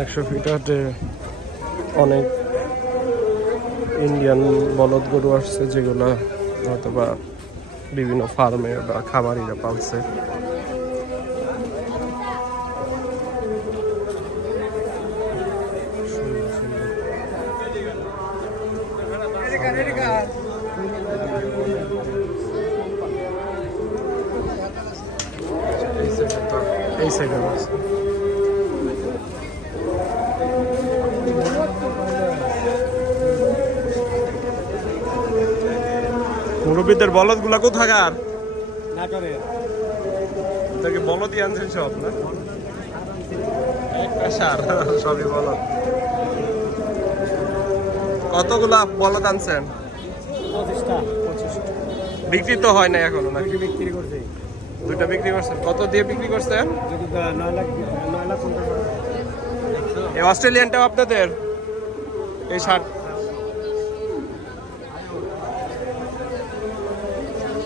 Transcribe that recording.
100 fit হাটে অনেক Indian বলদ গরু আসছে, যেগুলা হয়তোবা বিভিন্ন ফার্মে বা খামারিরা পালছে। এই সাইডে আছে মুরব্বীদের বলদ গুলা কোথাকার? বলদই আনছেন সব না? সবই বলদ। কতগুলা বলদ আনছেন? 25টা। বিক্রি তো হয় না এখনো নাকি? বিক্রি করছে, 2টা বিক্রি করছেন। কত দিয়ে বিক্রি করছেন? 9 লাখ। এই অস্ট্রেলিয়ানটাও আপনাদের? এই 60